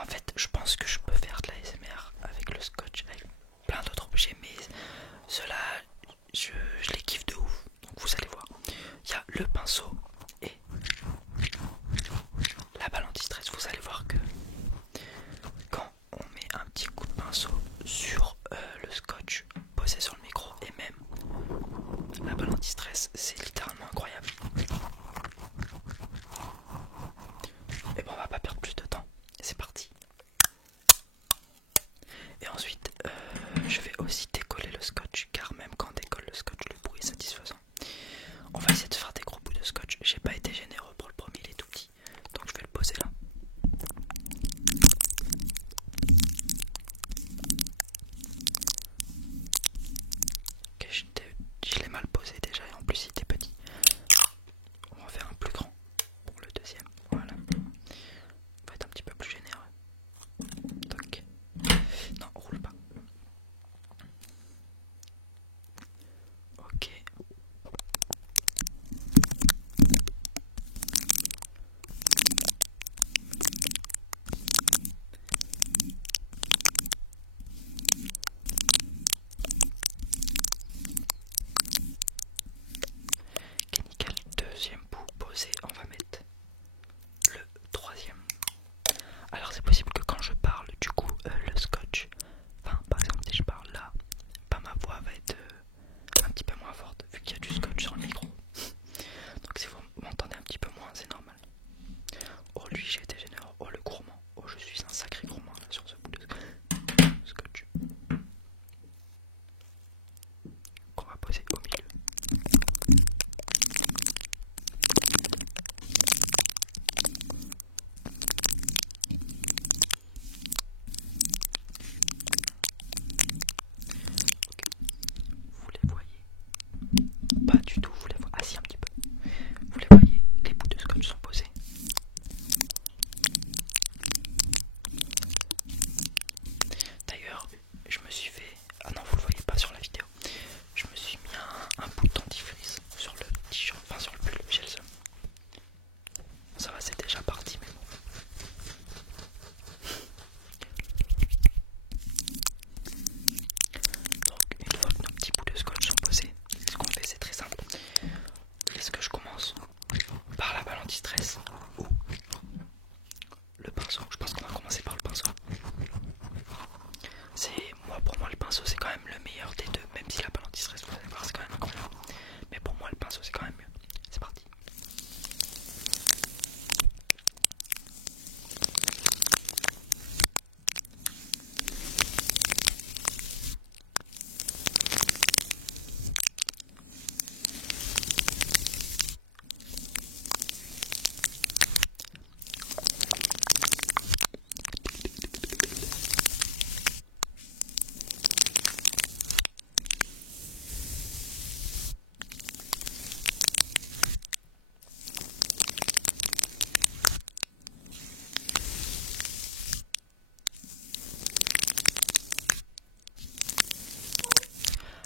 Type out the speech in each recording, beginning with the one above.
En fait, je pense que je peux faire de la l'ASMR avec le scotch, avec plein d'autres objets, mais ceux-là, je les kiffe de ouf. Donc vous allez voir. Il y a le pinceau et la balle anti-stress. Vous allez voir que quand on met un petit coup de pinceau sur le scotch posé sur le micro et même la balle anti-stress, c'est littéralement incroyable. Et bon, on va pas perdre plus de temps. C'est parti. Et ensuite, je vais aussi décoller le scotch, car même quand on décolle le scotch, le bruit est satisfaisant. On va essayer de faire des gros bouts de scotch. J'ai pas été généreux pour le premier, il est tout petit, donc je vais le poser là. Ok, je l'ai mal posé déjà, et en plus il était petit. On va en faire un plus grand pour le deuxième. Voilà. On va être un petit peu plus généreux. Toc. Non, roule pas. Ok. Ok, nickel. Deuxième bout posé. On va mettre le troisième. Alors c'est possible que quand je parle, du coup, le scotch, enfin par exemple si je parle là, bah, ma voix va être un petit peu moins forte vu qu'il y a du scotch sur le micro. Donc si vous m'entendez un petit peu moins, c'est normal. Oh lui j'ai été généreux, oh le gourmand, oh je suis un sacré gourmand là sur ce bout de scotch qu'on va poser au milieu. Vous les voyez? Pas du tout, vous les voyez. Ah si, un petit peu. Vous les voyez, les bouts de scotch sont posés. D'ailleurs, je me suis fait... Ah non, vous le voyez pas sur la vidéo. Je me suis mis un bout de dentifrice sur le t-shirt, enfin sur le pull, j'ai le seum. Ça va, c'est déjà parti, mais bon. Donc, une fois que nos petits bouts de scotch sont posés, ce qu'on fait, c'est très simple. Est-ce que je commence par la balle anti-stress ou le pinceau? Je pense qu'on va commencer par le pinceau. Pour moi, le pinceau, c'est quand même le meilleur des deux. Même si la balle anti-stress, vous allez voir, c'est quand même incroyable. Mais pour moi, le pinceau, c'est quand même mieux. C'est parti.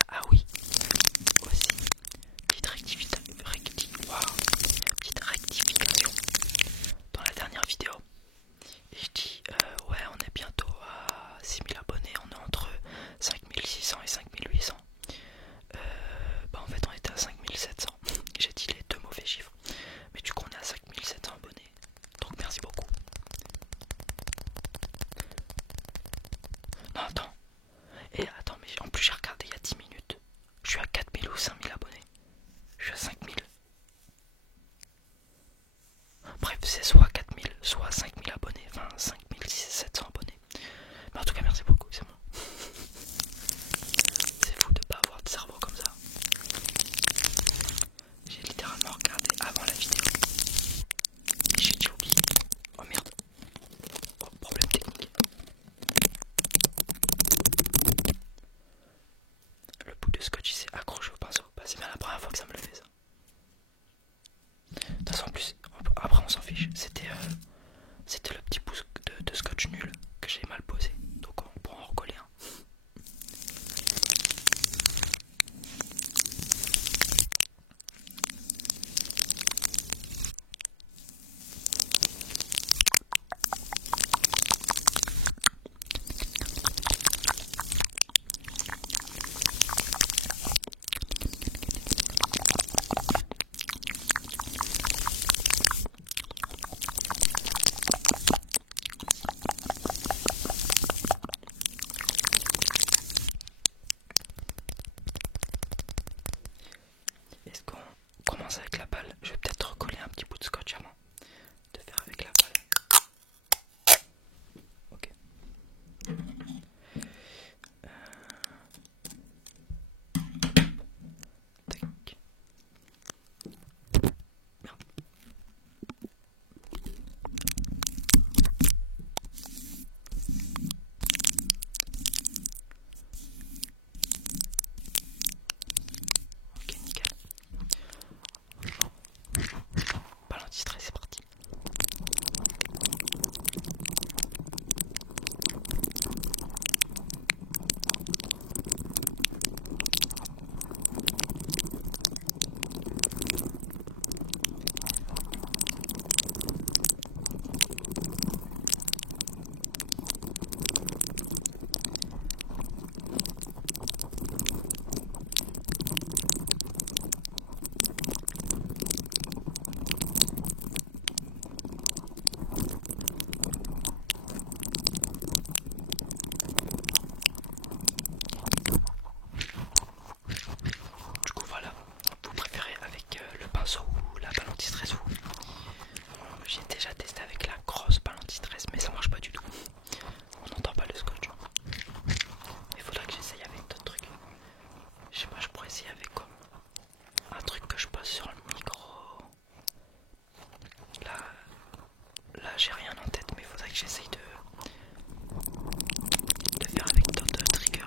Ah oui, aussi, petite rectification. Dans la dernière vidéo, je dis ouais, on est bientôt à 6000 abonnés, on est entre 5600 et 5800. Bah en fait on était à 5700. J'ai dit les deux mauvais chiffres. Mais du coup on est à 5700 abonnés. Donc merci beaucoup. Non attends. Et attends, mais en plus j'ai regardé il y a 10 minutes. Je suis à 4000 ou 5000 abonnés. Je suis à 5000. Bref, c'est soit 4000, soit 5000 abonnés. Enfin 5700 abonnés. Mais en tout cas merci beaucoup, c'est bon. C'est fou de pas avoir de cerveau comme ça. J'ai littéralement regardé avant la vidéo. Et j'ai dit oublié. Oh merde. Oh, problème technique. Le bout de scotch il s'est accroché au pinceau. Bah c'est bien la j'essaye de faire avec d'autres triggers.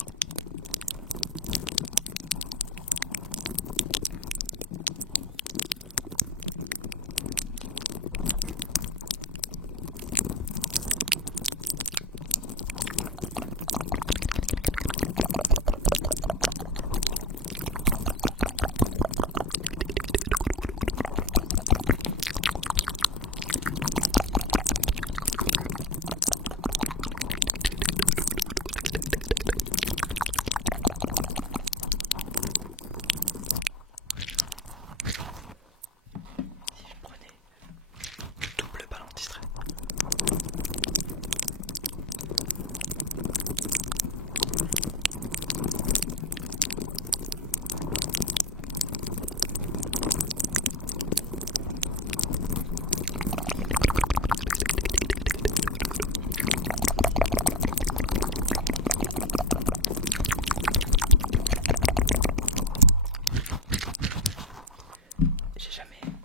Si je prenais double ballon distrait.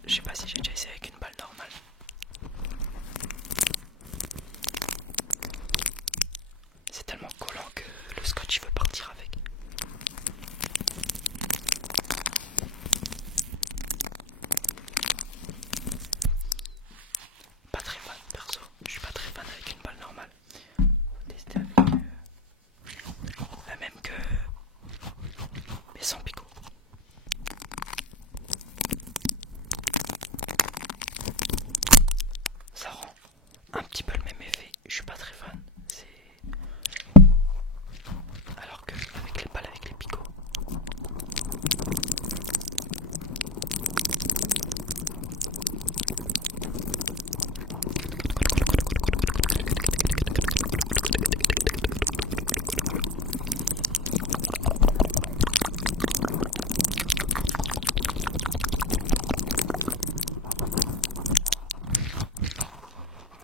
Je sais pas si j'ai déjà essayé avec une balle normale. C'est tellement collant que le scotch il veut partir avec. Pas très fan perso, je suis pas très fan avec une balle normale. On va tester avec la même que mais sans picot. Ça rend un petit peu le même effet, je suis pas très fan. Alors que avec les balles avec les picots.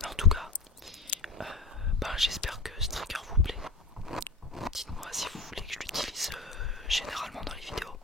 En tout cas, j'espère que ce trigger vous plaît. Dites-moi si vous voulez que je l'utilise généralement dans les vidéos.